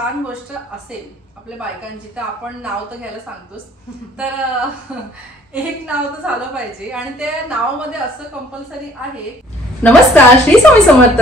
छान गोष्ट असेल आपल्या बायकांची तर आपण नाव तर घ्यायला सांगतोच, तर एक नाव तर झालं पाहिजे आणि त्या नावामध्ये असं कंपल्सरी आहे. नमस्कार, Shri Swami Samarth.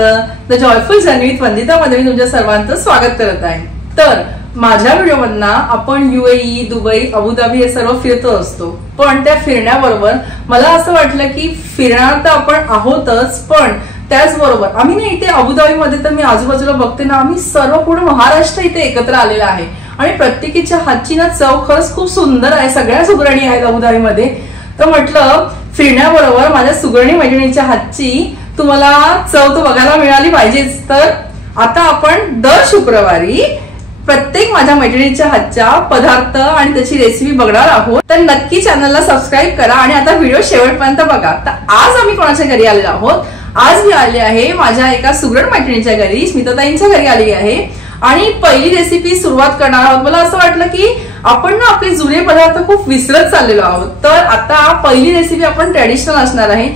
The joyful journey with Vandita मध्ये मी तुमच्या सर्वांचं स्वागत करत आहे. तर माझ्या व्हिडिओमधनं आपण UAE, दुबई, अबुधाबी हे सर्व फिरतो असतो, पण त्या फिरण्याबरोबर मला असं वाटलं की फिरणार तर आपण आहोतच, पण त्याचबरोबर आम्ही ना इथे अबुधाबीमध्ये तर मी आजूबाजूला बघते ना, आम्ही सर्व पूर्ण महाराष्ट्र इथे एकत्र आलेला आहे आणि प्रत्येकीच्या हातची ना चव खरंच खूप सुंदर आहे. सगळ्या सुगरणी आहेत अबुधाबीमध्ये. तर म्हटलं फिरण्याबरोबर माझ्या सुगरणी मैत्रिणीच्या हातची तुम्हाला चव तर बघायला मिळाली पाहिजेच. तर आता आपण दर शुक्रवारी प्रत्येक माझ्या मैत्रिणीच्या हातच्या पदार्थ आणि त्याची रेसिपी बघणार आहोत. तर नक्की चॅनलला सबस्क्राईब करा आणि आता व्हिडिओ शेवटपर्यंत बघा. तर आज आम्ही कोणाच्या घरी आलेलो आहोत? आज मी आले आहे माझ्या एका सुगरण मैत्रिणीच्या घरी, स्मिताताईंच्या घरी आली आहे आणि पहिली रेसिपी सुरुवात करणार आहोत. मला असं वाटलं की आपण ना आपले जुने पदार्थ खूप विसरत चाललेलो आहोत, तर आता पहिली रेसिपी आपण ट्रॅडिशनल असणार आहे.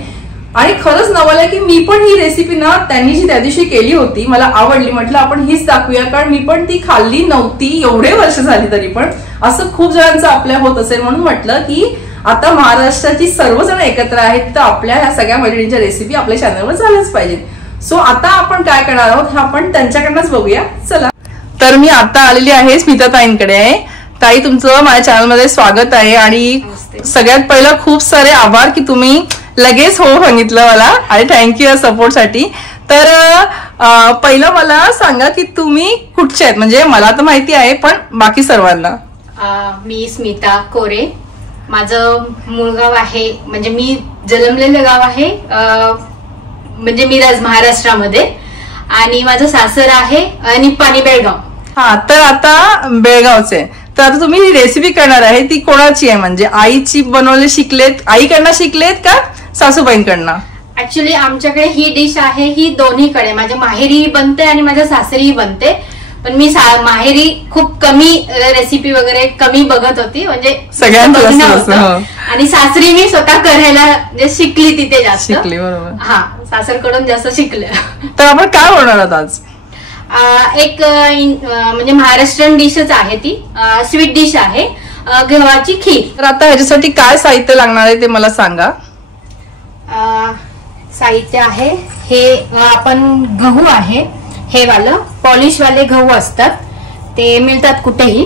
आणि खरंच नवल आहे की मी पण ही रेसिपी ना त्यांनी जी त्या दिवशी केली होती मला आवडली, म्हटलं आपण हीच दाखवूया, कारण मी पण ती खाल्ली नव्हती एवढे वर्ष झाली तरी पण असं खूप जणांचं आपल्या होत असेल, म्हणून म्हटलं की आता महाराष्ट्राची सर्वजण एकत्र आहेत तर आपल्या ह्या सगळ्या मैत्रिणींच्या रेसिपी आपल्या चॅनलवर झाल्याच पाहिजे. सो आता आपण काय करणार आहोत हे आपण त्यांच्याकडनंच बघूया. चला, तर मी आता आलेली आहे स्मिताताईंकडे. ताई, तुमचं माझ्या चॅनलमध्ये स्वागत आहे आणि सगळ्यात पहिलं खूप सारे आभार की तुम्ही लगेच हो सांगितलं मला आणि थँक्यू या सपोर्टसाठी. तर पहिलं मला सांगा की तुम्ही कुठचे आहेत, म्हणजे मला तर माहिती आहे पण बाकी सर्वांना. मी स्मिता कोरे, माझं मूळ गाव आहे, म्हणजे मी जन्मलेलं गाव आहे म्हणजे मिरज महाराष्ट्रामध्ये, आणि माझं सासर आहे निप्पाणी बेळगाव. हा, तर आता बेळगावचे. तर आता तुम्ही ही रेसिपी करणार आहे ती कोणाची आहे, म्हणजे आईची बनवले शिकलेत, आईकडनं शिकलेत का सासूबाईंकडनं? ऍक्च्युली आमच्याकडे ही डिश आहे ही दोन्हीकडे, माझ्या माहेरी बनते आणि माझ्या सासरीही बनते, पण मी माहेरी खूप कमी रेसिपी वगैरे कमी बघत होती, म्हणजे सगळ्यांना, आणि सासरी मी स्वतः करायला शिकली, तिथे जास्त शिकली. बरोबर. हा, सासरकडून जास्त शिकले. तर आपण काय बनवणार आहोत आज? एक म्हणजे महाराष्ट्रीयन डिशच आहे, ती स्वीट डिश आहे, गव्हाची खीर. तर आता ह्याच्यासाठी काय साहित्य लागणार आहे ते मला सांगा. साहित्य आहे हे, आपण गहू आहे, हे वालं पॉलिश वाले गहू असतात, ते मिळतात कुठेही,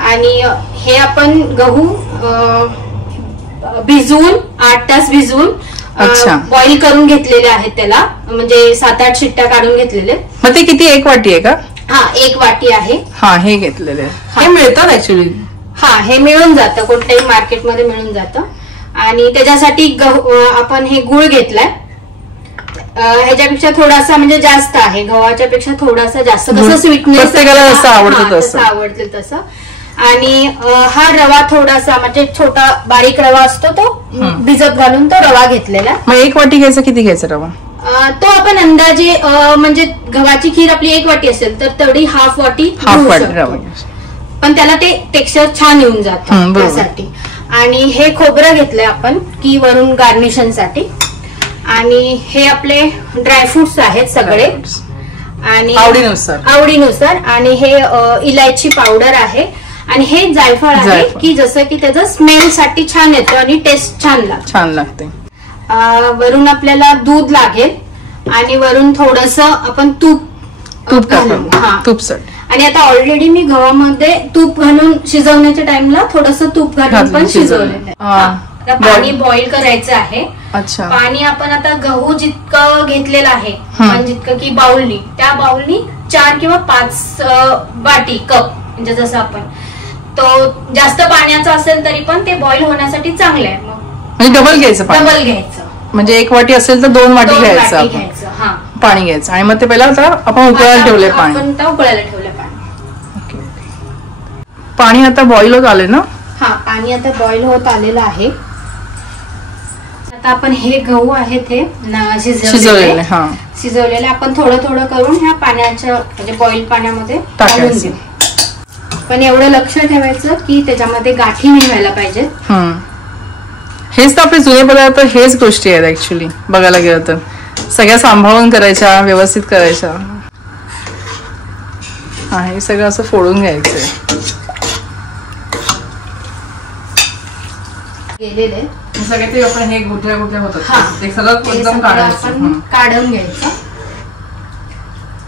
आणि हे आपण गहू भिजवून 8 तास भिजवून बॉईल करून घेतलेले आहेत, त्याला म्हणजे 7-8 शिट्ट्या काढून घेतलेले. मग ते किती, 1 वाटी आहे का? हा, 1 वाटी आहे. हा, हे घेतलेले, हे मिळतात ऍक्च्युली. हा, हे मिळून जातं, कोणत्याही मार्केटमध्ये मिळून जातं. आणि त्याच्यासाठी आपण हे गुळ घेतलाय, ह्याच्यापेक्षा थोडासा म्हणजे जास्त आहे, गव्हाच्या पेक्षा थोडासा जास्त, कसं स्वीटनेस प्रत्येकाला जसं आवडतं तसं. आणि हा रवा थोडासा म्हणजे छोटा बारीक रवा असतो तो भिजत घालून तो रवा घेतलेला. मग 1 वाटी घ्यायचा, किती घ्यायचा रवा? तो आपण अंदाजे, म्हणजे गव्हाची खीर आपली 1 वाटी असेल तर तेवढी हाफ वाटी रवा, पण त्याला ते टेक्स्चर छान येऊन जातं त्यासाठी. आणि हे खोबरं घेतलंय आपण की वरून गार्निशनसाठी, आणि हे आपले ड्रायफ्रुट्स आहेत सगळे आणि आवडीनुसार, आणि हे इलायची पावडर आहे, आणि हे जायफळ आहे की जसं की त्याचं स्मेल साठी छान येतं आणि टेस्ट छान लागते. वरून आपल्याला दूध लागेल आणि वरून थोडस आपण तूप घालून, आणि आता ऑलरेडी मी गव्हामध्ये तूप घालून शिजवण्याच्या टाइमला थोडस तूप घालून पण शिजवलेलं आहे. पाणी बॉईल करायचं आहे. पाणी आपण आता गहू जितकं घेतलेलं आहे, जितकं की बाउलनी, त्या बाउलनी 4 किंवा 5 वाटी कप, म्हणजे जसं आपण तो जास्त पाण्याचा असेल तरी पण ते बॉईल होण्यासाठी चांगलं आहे. मग डबल घ्यायचं, म्हणजे 1 वाटी असेल तर 2 वाटी घ्यायचं पाणी घ्यायचं, आणि मग ते पहिला आपण उकळायला ठेवले पाणी आता बॉईल होत आले ना? हा, पाणी आता बॉईल होत आलेलं आहे. आता आपण हे गहू आहेत हे शिजवलेले आपण थोडं थोडं करून ह्या पाण्याच्या म्हणजे बॉईल पाण्यामध्ये टाकून देऊ. पण एवढं लक्ष ठेवायचं की त्याच्यामध्ये गाठी नाही व्हायला पाहिजे. हेच तर आपले जुने पदार्थ, हेच गोष्टी आहेत ऍक्च्युली बघायला गेलं तर, सगळ्या सांभाळून करायच्या, व्यवस्थित करायच्या. हा हे सगळं असं फोडून घ्यायचंय. गेलेले सगळे ते आपण हे गुठल्या होतात ते सगळं एकदम काढून घ्यायचं.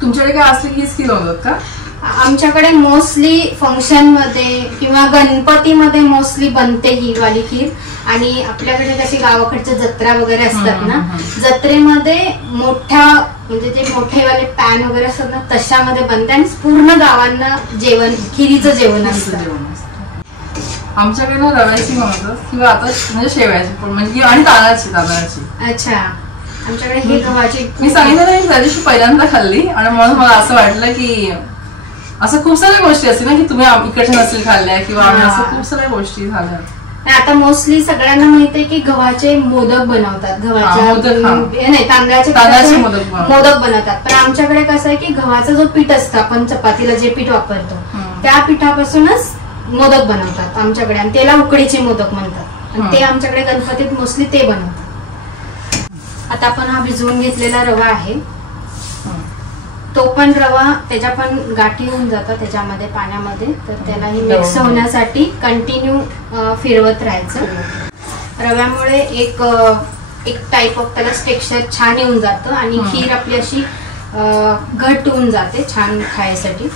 तुमच्याकडे काय असले की किलो होतात का? आमच्याकडे मोस्टली फंक्शन मध्ये किंवा गणपतीमध्ये मोस्टली बनते ही वाली खीर. आणि आपल्याकडे कशी गावाकडच्या जत्रा वगैरे असतात ना, जत्रेमध्ये मोठ्या म्हणजे जे मोठेवाले पॅन वगैरे असतात ना तशामध्ये बनते आणि पूर्ण गावांना जेवण खिरीचं जेवण असतं. आमच्याकडे ना रव्याची बनवतात किंवा आता म्हणजे शेवयाची पण म्हणजे आणि तांदळाची. अच्छा. आमच्याकडे हे गव्हाची. मी सांगितलं ना त्या दिवशी पहिल्यांदा खाल्ली आणि म्हणून मला असं वाटलं की असं खूप साऱ्या गोष्टी असतील ना की तुम्ही इकडच्या नसेल खाल्ल्या किंवा असं खूप साऱ्या गोष्टी झाल्या. आता मोस्टली सगळ्यांना माहिती आहे की गव्हाचे मोदक बनवतात. नाही तांदळाचे मोदक बनवतात. पण आमच्याकडे कसं आहे की गव्हाचा जो पीठ असतं आपण चपातीला जे पीठ वापरतो त्या पिठापासूनच मोदक बनवतात आमच्याकडे. आणि त्याला उकडीचे मोदक म्हणतात. आणि ते आमच्याकडे गणपतीत मोस्टली ते बनवतात. आता आपण हा भिजवून घेतलेला रवा आहे तो पण रवा त्याच्या पण गाठी होऊन जातात त्याच्यामध्ये पाण्यामध्ये. तर त्यालाही मिक्स होण्यासाठी कंटिन्यू फिरवत राहायचं. रव्यामुळे एक टाईप ऑफ त्याला टेक्स्चर छान येऊन जातं आणि खीर आपली अशी घट्ट होऊन जाते छान खायसाठी.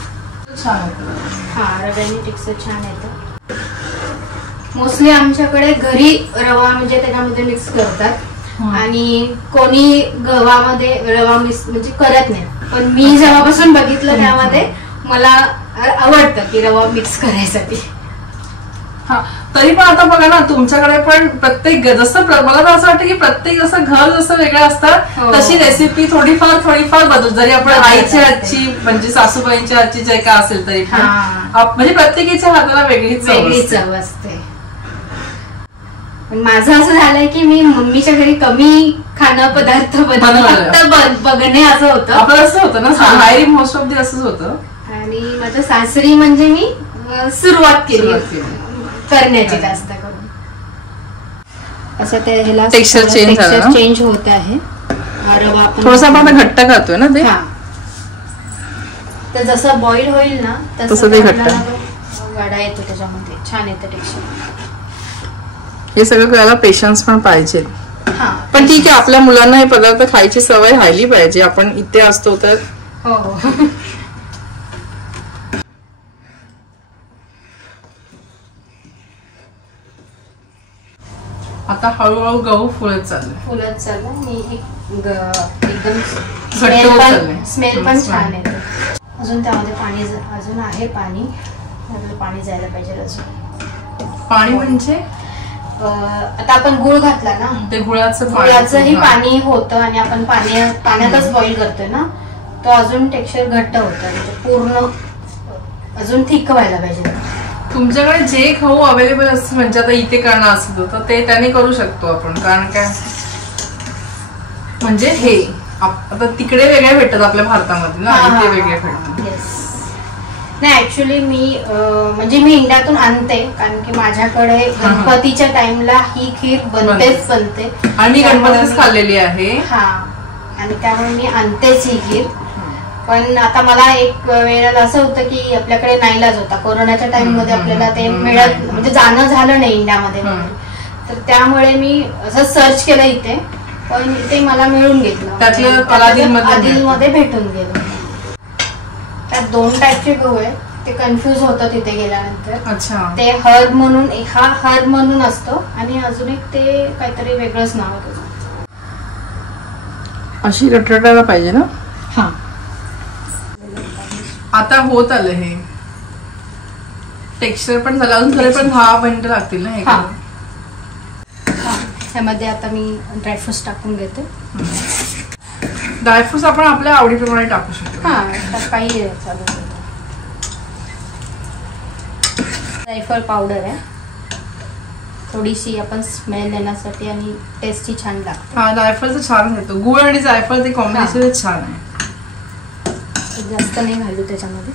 हा रव्याने टेक्स्चर छान येतं. मोस्टली आमच्याकडे घरी रवा म्हणजे त्याच्यामध्ये मिक्स करतात आणि कोणी गव्हामध्ये रवा मिक्स म्हणजे करत नाही. पण मी जेव्हापासून बघितलं त्यामध्ये मला आवडतं की रवा मिक्स करायसाठी. हा तरी पण आता बघा ना तुमच्याकडे पण प्रत्येक जसं मला तर असं वाटतं की प्रत्येक असं घर जसं वेगळं असतं तशी रेसिपी थोडीफार बदल जरी आपण आईच्या हातची म्हणजे सासूबाईंच्या हातची जे काय असेल तरी म्हणजे प्रत्येकीच्या हाताला वेगळी चव असते. माझं असं झालंय की मी मम्मीच्या घरी कमी खाणं पदार्थ बघणे असं होतं. आपलं असं होतं ना माहेरी मोस्ट ऑफ दी असंच होतं. आणि माझ्या सासरी म्हणजे मी सुरुवात केली करण्याची जास्त करून. असं ते ह्याला टेक्स्चर चेंज होत आहे. रवा थोडासा आपण घट्ट करतोय ना ते. तर जसं बॉईल होईल ना तसं ते घट्ट वाडा येतो त्याच्यामध्ये छान येतं टेक्स्चर. हे सगळं करायला पेशन्स पण पाहिजे. पण ठीक आहे आपल्या मुलांना हे पदार्थ खायची सवय राहिली पाहिजे. आपण इथे असतो तर आता हळूहळू गहू फुलत चाललं आणि एकदम स्मेल पण छान येतो. अजून त्यामध्ये पाणी अजून आहे पाणी जायला पाहिजे अजून. पाणी म्हणजे आता आपण गुळ घातला ना ते गुळाचंही पाणी होतं आणि आपण पाण्यातच बॉईल करतोय ना तो अजून टेक्स्चर घट्ट होतं म्हणजे पूर्ण अजून थिक व्हायला पाहिजे. तुमच्याकडे जे खाऊ अवेलेबल असतं म्हणजे आता इथे करणं असतं तर ते त्याने करू शकतो आपण. कारण काय म्हणजे हे आता तिकडे वेगळे भेटतात आपल्या भारतामध्ये ना इथे वेगळे भेटतात. नाही ऍक्च्युली मी म्हणजे मी इंडियातून आणते कारण की माझ्याकडे गणपतीच्या टाइमला ही खीर बनते आणि मी गणपतीच खाल्लेली आहे. हा आणि त्यामुळे मी आणतेच ही खीर. पण आता मला एक वेळेला असं होतं की आपल्याकडे नाईलाज होता कोरोनाच्या टाइम मध्ये आपल्याला ते मिळत म्हणजे जाणं झालं नाही इंडियामध्ये. तर त्यामुळे मी असं सर्च केलं इथे पण इथे मला मिळून घेतलं आदिलमध्ये भेटून गेलं. त्यात 2 टाईपचे गहू आहे ते कन्फ्युज होतं तिथे गेल्यानंतर. ते हर्ब म्हणून हा हर्ब म्हणून असतो आणि अजून एक ते काहीतरी वेगळंच नाव आहे त्याचं. अशी रटरटायला पाहिजे ना. हा आता होत आलं हे टेक्स्चर पण झालं अजून तरी पण 10 मिनिटं लागतील ना हे. ह्यामध्ये आता मी ड्रायफ्रुट्स टाकून घेते. ड्रायफ्रुट्स आपण आपल्या आवडीप्रमाणे टाकू शकतो. काही चालू जायफळ पावडर आहे थोडीशी आपण स्मेल येण्यासाठी आणि टेस्टी छान लागते. हा जायफळचं छान येतो गुळ आणि जायफळ ते कॉम्बिनेशन छान आहे. जास्त नाही घालू त्याच्यामध्ये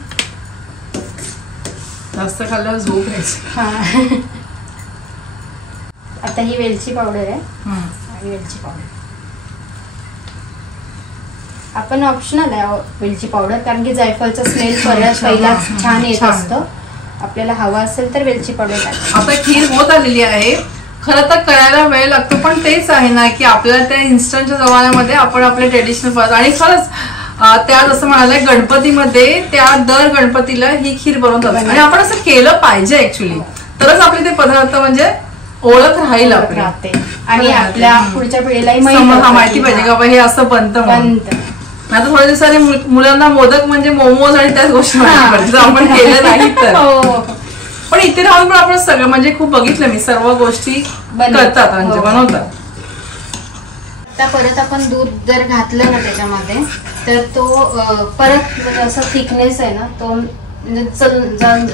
जास्त खाल्ल्यावर झोप यायची. आता ही वेलची पावडर आहे. वेलची पावडर आपण ऑप्शनल आहे वेलची पावडर, कारण की जायफळचा स्मेल पहिलाच छान येत असतं. आपल्याला हवा असेल तर वेलची पावडर टाका. आता खीर होत आलेली आहे. खरं तर करायला वेळ लागतो, पण तेच आहे ना की आपल्याला त्या इन्स्टंटच्या जमान्यामध्ये आपण आपले ट्रेडिशनल पदार्थ, आणि खरंच त्या जसं म्हणाले गणपतीमध्ये त्या दर गणपतीला ही खीर बनवतात आणि आपण असं केलं पाहिजे ऍक्च्युली, तरच आपले ते पदार्थ म्हणजे ओळख राहील आपली आणि आपल्या पुढच्या पिढीलाही माहिती पाहिजे की बाबा हे असं बनतं. आता थोड्या दिवसांनी मुलांना मोदक म्हणजे मोमोज आणि त्याच गोष्टी माहिती पाहिजे आपण केलं नाही तर. पण इथे राहून पण आपण सगळं म्हणजे खूप बघितलं मी, सर्व गोष्टी करतात म्हणजे बनवतात. आता परत आपण दूध जर घातलं ना त्याच्यामध्ये तर तो परत म्हणजे असा थिकनेस आहे ना तो म्हणजे जाऊन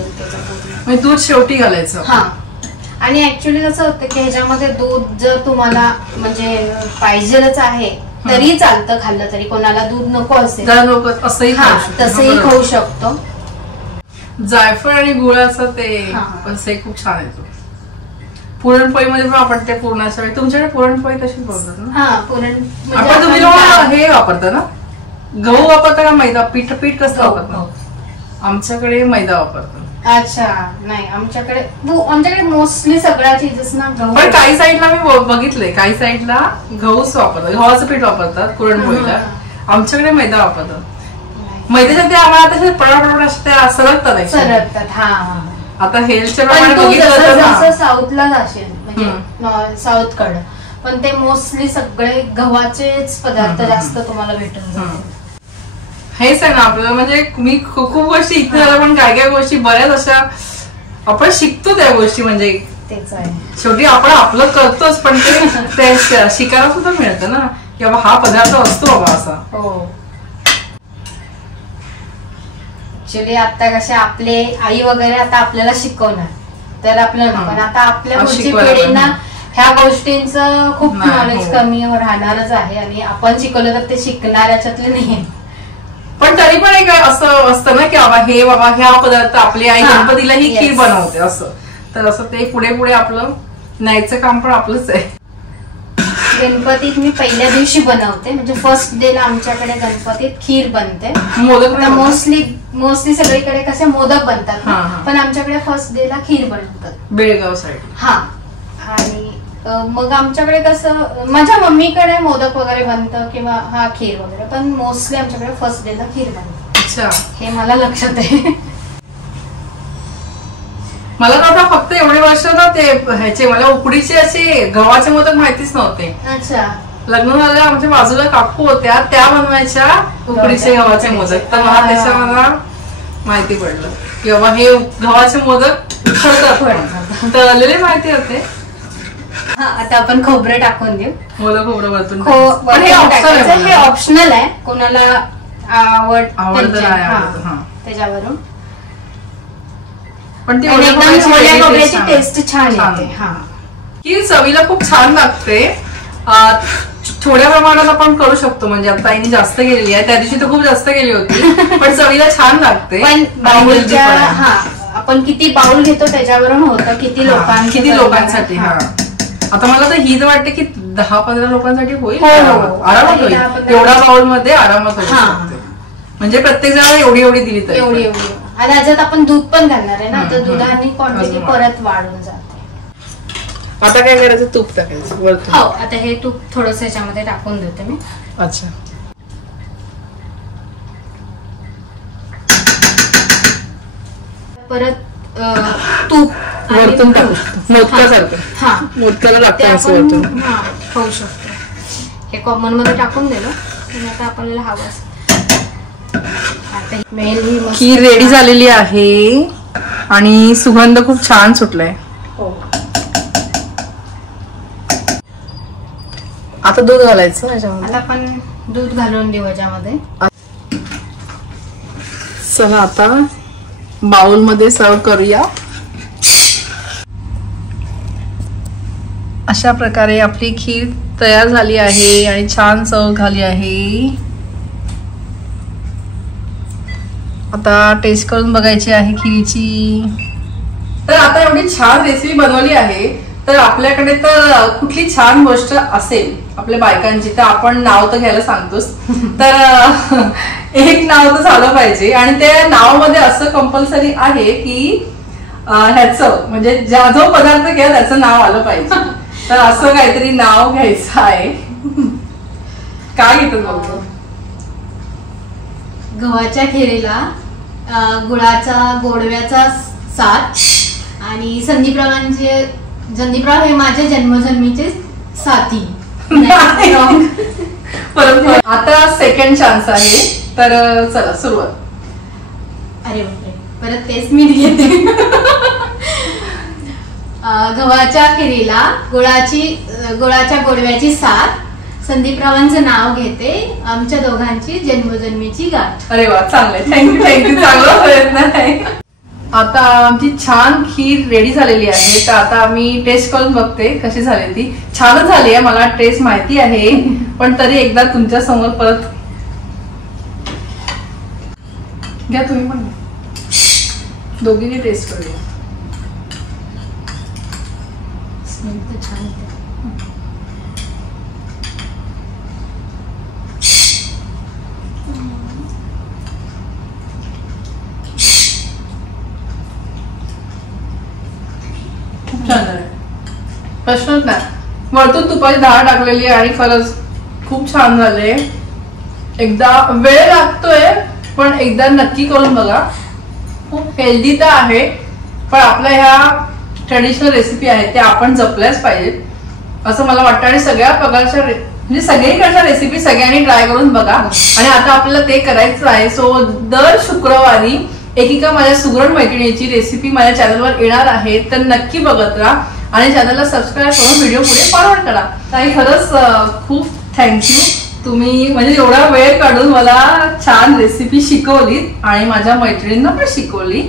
म्हणजे दूध शेवटी घालायचं. हा, आणि ऍक्च्युली कसं होतं की ह्याच्यामध्ये दूध जर तुम्हाला म्हणजे पाहिजेलच आहे तरी चालतं, खाल्लं तरी. कोणाला दूध नको असेल असंही तसंही खाऊ शकतो. जायफळ आणि गुळाचं ते खूप छान येतो. पुरणपोळीमध्ये पण आपण ते पुरणाच्या वेळी, तुमच्याकडे पुरणपोळी तशीच बनवतात ना? हा, पुरण आपण तुम्ही हे वापरता ना, गहू वापरता का मैदा? पीठ कसं वापरता? आमच्याकडे मैदा वापरतात. अच्छा, नाही आमच्याकडे मोस्टली सगळ्या चीजेस ना गहू. पण काही साईडला मी बघितलंय, काही साईडला गहूच वापरतात, गव्हाचं पीठ वापरतात पुरणपोळीला. आमच्याकडे मैदा वापरतात. मैद्याच्या ते आम्हाला तसे पडापड त्या सरकतात. हा, आता हेल्थच्या प्रमाणे साऊथला असेल म्हणजे साऊथ कडे, पण ते मोस्टली सगळे गव्हाचेच पदार्थ जास्त तुम्हाला भेटून जातात. हेच आहे ना आपल्याला, म्हणजे मी खूप गोष्टी इथे झाल्या, पण काय गोष्टी बऱ्याच अशा आपण शिकतो त्या गोष्टी. म्हणजे तेच आहे, शेवटी आपण आपलं करतोच, पण ते शिकायला सुद्धा मिळतं ना की बाबा हा पदार्थ असतो बाबा असा. हो, ऍक्च्युली आता कसे आपले आई वगैरे आता आपल्याला शिकवणार तर आपल्याला, पण आता आपल्या पुढच्या पिढींना ह्या गोष्टींचं खूप नॉलेज कमी राहणारच आहे, आणि आपण शिकवलं तर ते शिकणार याच्यातले नाही. पण तरी पण एक असं असतं ना की बाबा ह्या पदार्थ आपली आई गणपतीला ही खीर बनवते असं, तर असं ते पुढे पुढे आपलं न्यायचं काम पण आपलंच आहे. गणपतीत मी पहिल्या दिवशी बनवते, म्हणजे फर्स्ट डे ला आमच्याकडे गणपतीत खीर बनते. मोदक मोस्टली सगळीकडे कसे मोदक बनतात, पण आमच्याकडे फर्स्ट डे ला खीर बनवतात बेळगाव साईड. हा, आणि मग आमच्याकडे कसं माझ्या मम्मीकडे मोदक वगैरे बनतं किंवा हा खीर वगैरे, पण मोस्टली आमच्याकडे फर्स्ट डे ला खीर बनतं. अच्छा, हे मला लक्षात आहे. मला तर आता फक्त एवढे वर्ष ना ते ह्याचे मला उकडीचे असे गव्हाचे मोदक माहितीच नव्हते. अच्छा, लग्न झालं आमच्या बाजूला काकू होत्या, त्या बनवायच्या उकडीचे गव्हाचे मोदक, तर मला त्याच्या मला माहिती पडलं की बाबा हे गव्हाचे मोदक तळलेले माहिती होते. हा, आता आपण खोबरं टाकून देऊ. मोदक खोबरं वरतून, हे ऑप्शनल आहे, कोणाला आवडतं त्याच्यावरून. पण ती खोबऱ्याची टेस्ट छान येते. ही चवीला खूप छान लागते. थोड्या प्रमाणात आपण करू शकतो, म्हणजे आता आईने जास्त केलेली आहे, त्या दिवशी तर खूप जास्त केली होती, पण चवीला छान लागते. आपण किती बाउल घेतो त्याच्यावरून होतं, किती लोकांसाठी. हा, आता मला तर ही वाटते की 10-15 लोकांसाठी होईल आरामात, होईल एवढ्या बाउल मध्ये आरामात होईल. म्हणजे प्रत्येक जण एवढी दिली तर एवढी. आणि याच्यात आपण दूध पण घालणार आहे ना, तर दुधाने क्वांटिटी परत वाढून जाते. आता काय करायचं, तूप टाकायचं वरतून. हो, आता हे तूप थोडस याच्यामध्ये टाकून देते मी. अच्छा, परत तूप वरतून टाकू, मोदकासारखं. हा, मोदकाला लागतं खाऊ शकतो. हे कॉमन मध्ये टाकून दिलं, आणि आता आपल्याला हवं असं. खीर रेडी झालेली आहे आणि सुगंध खूप छान सुटलाय. आता दूध घालायचं आता आपण दूध घालून देऊ याच्यामध्ये. चला आता बाउल मध्ये सर्व करूया. अशा प्रकारे आपली खीर तयार झाली आहे आणि छान चव झाली आहे. आता टेस्ट करून बघायची आहे खिरीची. तर आता एवढी छान रेसिपी बनवली आहे, तर आपल्याकडे तर कुठली छान गोष्ट असेल आपल्या बायकांची तर आपण नाव तर घ्यायला सांगतोच. तर एक नाव तर झालं पाहिजे आणि त्या नावामध्ये असं कंपल्सरी आहे की ह्याचं म्हणजे ज्या जो पदार्थ घ्या त्याचं नाव आलं पाहिजे. तर असं काहीतरी नाव घ्यायचं आहे. काय घेतात बघतो? गव्हाच्या खिरीला गोडव्याचा साथ आणि संदीपराव हे माझे जन्मजन्मीचे साथी. परत आता सेकंड चान्स आहे. तर चला सुरुवात. अरे बापरे, परत तेच मी घेते. गव्हाच्या खिरीला गुळाच्या गोडव्याची साथ, संदीपरावांचं नाव घेते, आमच्या दोघांची जन्मजन्मीची गाठ. अरे वा, चांगलंय. थँक्यू. चांगला प्रयत्न आहे. आता आमची छान खीर रेडी झालेली आहे. तर आता मी टेस्ट करून बघते कशी झाली ती. छानच झाली आहे, मला टेस्ट माहिती आहे, पण तरी एकदा तुमच्या समोर परत घ्या. तुम्ही पण दोघींनी टेस्ट करूया. स्मेल तर छान येते. खूप छान झालं, प्रश्नच नाही. वरतून तुपाची डाळ टाकलेली आणि खरंच खूप छान झाले. एकदा वेळ लागतोय पण एकदा नक्की करून बघा. खूप हेल्दी तर आहे पण आपल्या ह्या ट्रेडिशनल रेसिपी आहेत त्या आपण जपल्याच पाहिजेत असं मला वाटतं. आणि सगळ्या प्रकारच्या म्हणजे सगळीकडच्या रेसिपी सगळ्यांनी ट्राय करून बघा. आणि आता आपल्याला ते करायचं आहे. सो दर शुक्रवारी एकेका माझ्या सुगरण मैत्रिणीची रेसिपी माझ्या चॅनलवर येणार आहे. तर नक्की बघत राहा आणि चॅनलला सबस्क्राईब करून व्हिडिओ पुढे फॉरवर्ड करा. ताई खरंच खूप थँक्यू. तुम्ही म्हणजे एवढा वेळ काढून मला छान रेसिपी शिकवलीत आणि माझ्या मैत्रिणींना पण शिकवली.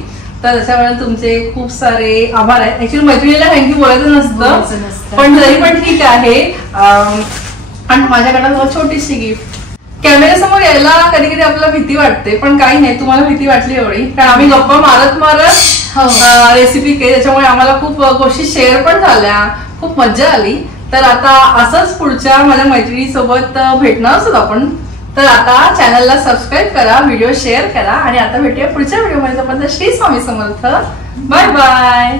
तर त्याच्यामुळे तुमचे खूप सारे आभार आहेत. ऍक्च्युली मैत्रिणीला थँक्यू बोलायचं नसतं पण तरी पण ठीक आहे. आणि माझ्याकडे छोटीशी गिफ्ट. कॅमेऱ्यासमोर यायला कधी कधी आपल्याला भीती वाटते पण काही नाही. तुम्हाला भीती वाटली एवढी कारण आम्ही गप्पा मारत रेसिपी केली त्याच्यामुळे आम्हाला खूप गोष्टी शेअर पण झाल्या. खूप मजा आली. तर आता असंच पुढच्या माझ्या मैत्रिणीसोबत भेटणार असत आपण. तर आता चॅनलला सबस्क्राईब करा, व्हिडिओ शेअर करा आणि आता भेटूया पुढच्या व्हिडिओमध्ये. श्री स्वामी समर्थ. Bye bye.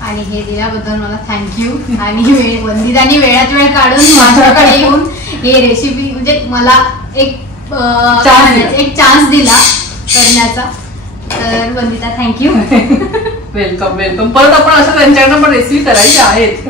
आणि हे दिल्याबद्दल मला थँक्यू. आणि वंदिताने वेळात वेळ काढून माझ्याकडे येऊन हे रेसिपी म्हणजे मला एक चान्स दिला करण्याचा. तर वंदिता थँक्यू. वेलकम. परत आपण असं त्यांच्याकडनं पण रेसिपी करायची आहेत.